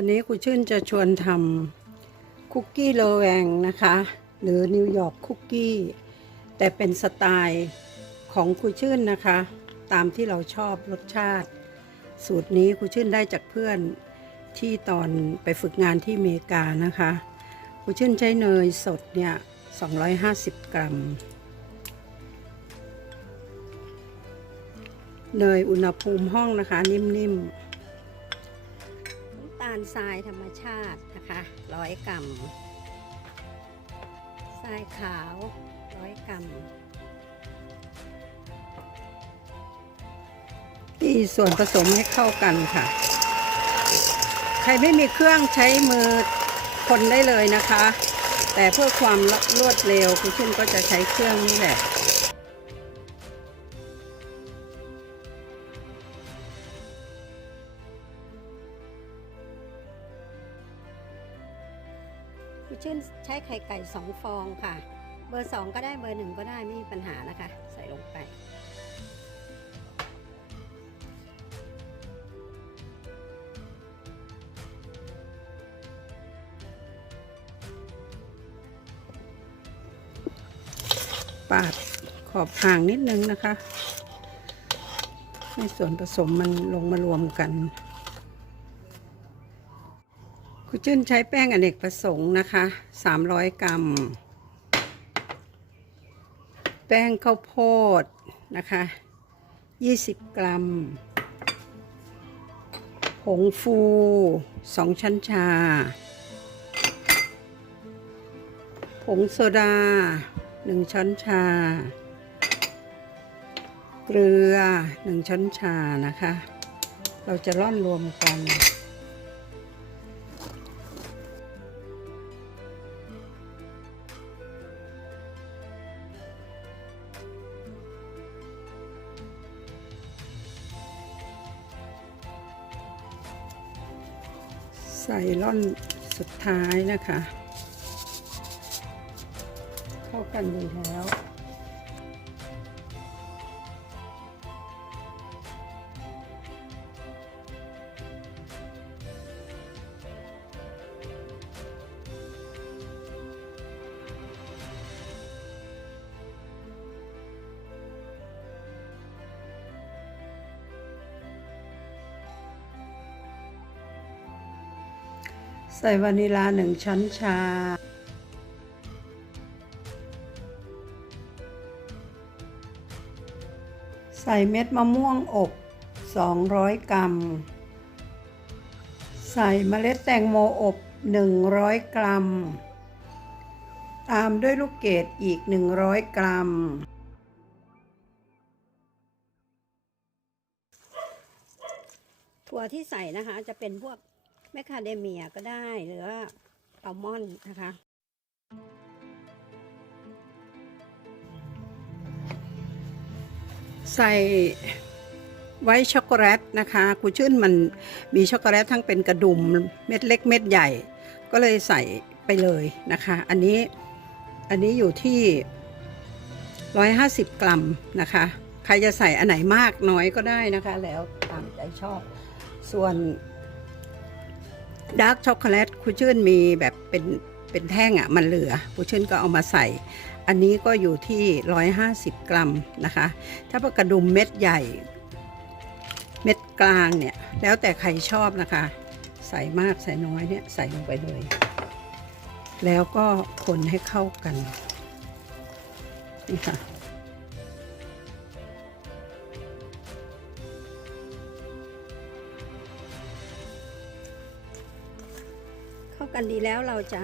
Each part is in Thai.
วันนี้ครูชื่นจะชวนทำคุกกี้โลแวงนะคะ หรือนิวยอร์กคุกกี้ แต่เป็นสไตล์ของครูชื่นนะคะ ตามที่เราชอบรสชาติ สูตรนี้ครูชื่นได้จากเพื่อนที่ตอนไปฝึกงานที่อเมริกานะคะครูชื่นใช้เนยสดเนี่ย 250 กรัม เนยอุณหภูมิห้องนะคะ นิ่มๆาลทรายธรรมชาตินะคะร้อยกรัมทรายขาวร้อยกรัมตีส่วนผสมให้เข้ากันค่ะ ใครไม่มีเครื่องใช้มือคนได้เลยนะคะ แต่เพื่อความรวดเร็วคุณชื่นก็จะใช้เครื่องนี่แหละ ชื่นใช้ไข่ไก่สองฟองค่ะ เบอร์สองก็ได้เบอร์หนึ่งก็ได้ไม่มีปัญหานะคะ ใส่ลงไป ปาดขอบห่างนิดนึงนะคะ ให้ส่วนผสมมันลงมารวมกัน คุณชื่นใช้แป้งอเนกประสงค์นะคะ 300 กรัม แป้งข้าวโพดนะคะ 20 กรัม ผงฟู 2ชั้นชา ผงโซดา 1 ช้อนชา เกลือ 1 ช้อนชานะคะ เราจะร่อนรวมกัน ร่อนสุดท้ายนะคะ เข้ากันดีแล้ว ใส่วานิลาหนึ่งช้อนชา ใส่เม็ดมะม่วงอบ 200 กรัม ใส่เมล็ดแตงโมอบ 100 กรัม ตามด้วยลูกเกดอีก 100 กรัม ถั่วที่ใส่นะคะจะเป็นพวก แมคคาเดเมียก็ได้หรือว่าอัลมอนด์นะคะใส่ไว้ช็อกโกแลตนะคะครูชื่นมันมีช็อกโกแลตทั้งเป็นกระดุมเม็ดเล็กเม็ดใหญ่ ก็เลยใส่ไปเลยนะคะ อันนี้อันนี้อยู่ที่ 150 กรัมนะคะ ใครจะใส่อันไหนมากน้อยก็ได้นะคะ แล้วตามใจชอบส่วน ดาร์กช็อกโกแลตครูชื่นมีแบบเป็นเป็นแท่งอะ่ะมันเหลือครูชื่นก็เอามาใส่ อันนี้ก็อยู่ที่ 150 กรัมนะคะ ถ้าเป็นกระดุมเม็ดใหญ่ เม็ดกลางเนี่ย แล้วแต่ใครชอบนะคะ ใส่มากใส่น้อยเนี่ยใส่ลงไปเลย แล้วก็คนให้เข้ากันนี่ค่ะ กันดีแล้วเราจะ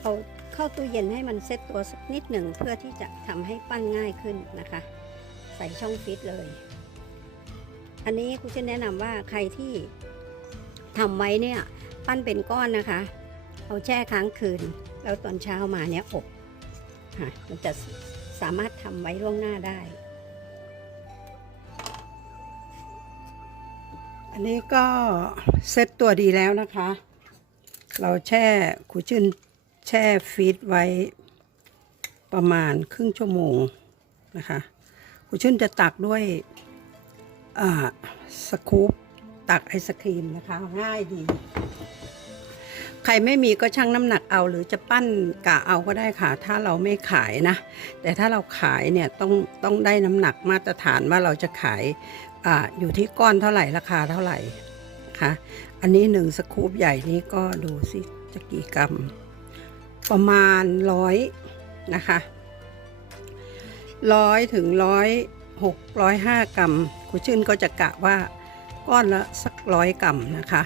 เอาเข้าตู้เย็นให้มันเซ็ตตัวสักนิดหนึ่งเพื่อที่จะทำให้ปั้นง่ายขึ้นนะคะ ใส่ช่องฟิตเลย อันนี้ครูจะแนะนำว่าใครที่ทำไว้เนี่ย ปั้นเป็นก้อนนะคะ เอาแช่ค้างคืน แล้วตอนเช้ามาเนี่ยอบมันจะสามารถทำไว้ล่วงหน้าได้ อันนี้ก็เซ็ตตัวดีแล้วนะคะ เราแช่ครูชื่นแช่ฟีดไว้ประมาณครึ่งชั่วโมงนะคะครูชื่นจะตักด้วยสกู๊ปตักไอศครีมนะคะ ง่ายดี ใครไม่มีก็ชั่งน้ำหนักเอาหรือจะปั้นกะเอาก็ได้ค่ะ ถ้าเราไม่ขายนะ แต่ถ้าเราขายเนี่ยต้องต้องได้น้ำหนักมาตรฐานว่าเราจะขาย ออยู่ที่ก้อนเท่าไหร่ราคาเท่าไหร่คะอันนี้หนึ่งสกู๊ปใหญ่นี้ก็ดูสิจะกี่กรัม ประมาณร้อยนะคะร้อยถึงร้อยหกร้อยห้ากรัมครูชื่นก็จะกะว่าก้อนละสักร้อยกรัมนะคะ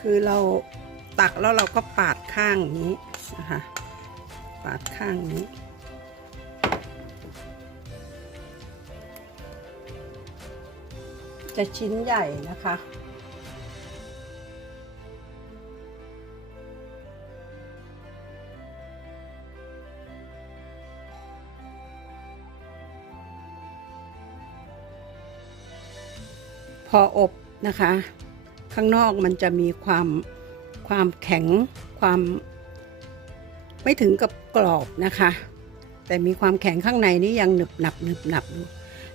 คือเราตักแล้วเราก็ปาดข้างนี้นะคะาดข้างนี้ จะชิ้นใหญ่นะคะพออบนะคะ ข้างนอกมันจะมีความความแข็งความ ไม่ถึงกับกรอบนะคะ แต่มีความแข็งข้างในนี่ยังหนึบหนับหนึบหนับอยู่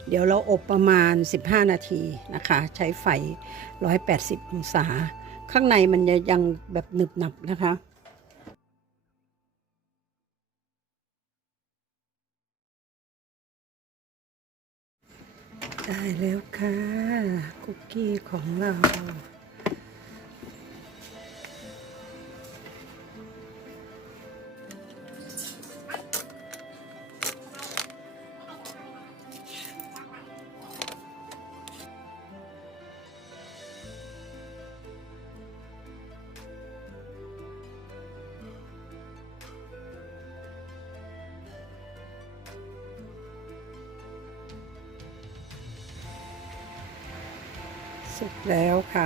เดี๋ยวเราอบประมาณ 15 นาทีนะคะ ใช้ไฟ 180 องศา ข้างในมันจะยังแบบหนึบหนับนะคะ ได้แล้วค่ะ คุกกี้ของเรา สุกแล้วค่ะ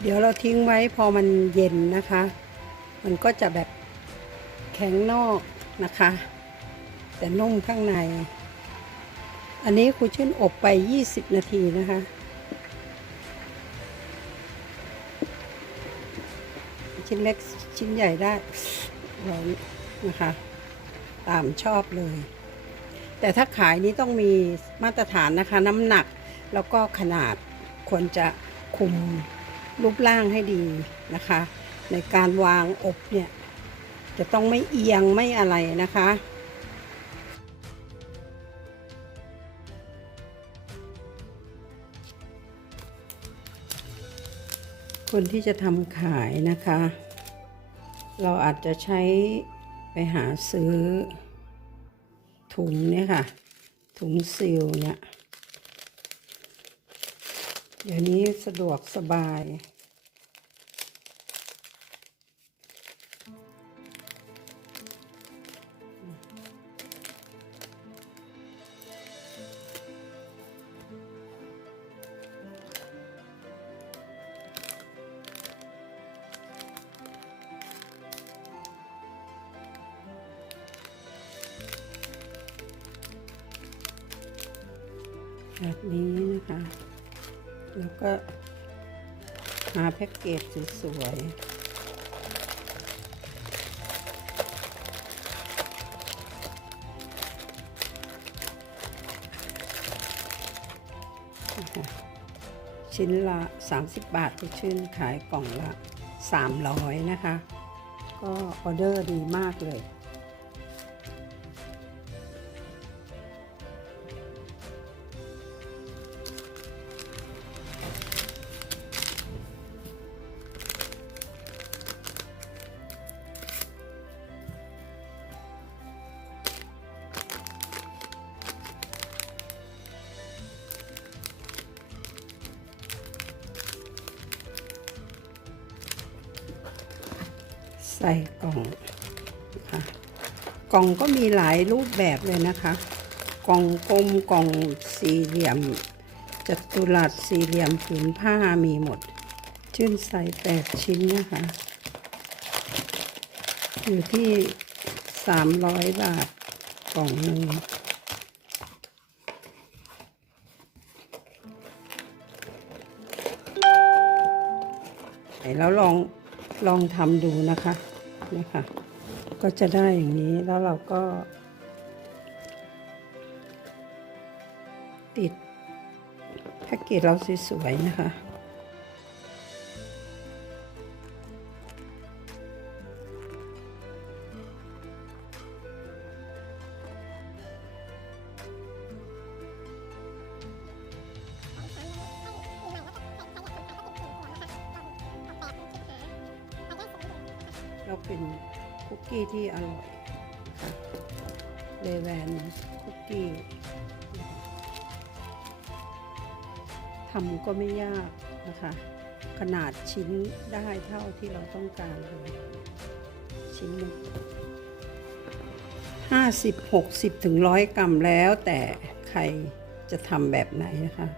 เดี๋ยวเราทิ้งไว้พอมันเย็นนะคะ มันก็จะแบบแข็งนอกนะคะ แต่นุ่มข้างใน อันนี้ครูชื่นอบไป 20 นาทีนะคะชิ้นเล็กชิ้นใหญ่ได้ร้อนนะคะ ตามชอบเลย แต่ถ้าขายนี้ต้องมีมาตรฐานนะคะน้ำหนัก แล้วก็ขนาดควรจะคุมรูปร่างให้ดีนะคะ ในการวางอบเนี่ย จะต้องไม่เอียงไม่อะไรนะคะคนที่จะทำขายนะคะ เราอาจจะใช้ไปหาซื้อถุงเนี่ยค่ะ ถุงซิลเนี่ย เดี๋ยวนี้สะดวกสบาย แบบนี้นะคะ แล้วก็หาแพ็กเกจสวยๆ ชิ้นละ 30 บาททุกชิ้นขายกล่องละ 300 นะคะ ก็ออเดอร์ดีมากเลย ส่กล่องนะคะกล่องก็มีหลายรูปแบบเลยนะคะ กล่องกลมกล่องสี่เหลี่ยมจัตุรัสสี่เหลี่ยมผืนผ้ามีหมด ชื่นใส่แปดชิ้นนะคะ อยู่ที่สามร้อยบาทกล่องหนึ่งแล้วลองลองทำดูนะคะ นี่คะก็จะได้อย่างนี้แล้วเราก็ ติดแพ็กเกจเราสวยๆนะคะ เราเป็นคุกกี้ที่อร่อยค่ะเลแวนคุกกี้ทำก็ไม่ยากนะคะ ขนาดชิ้นได้เท่าที่เราต้องการเลยชิ้นหนึงห้าสิบหกสิบถึงร้อยกรัมแล้วแต่ใครจะทำแบบไหนนะคะ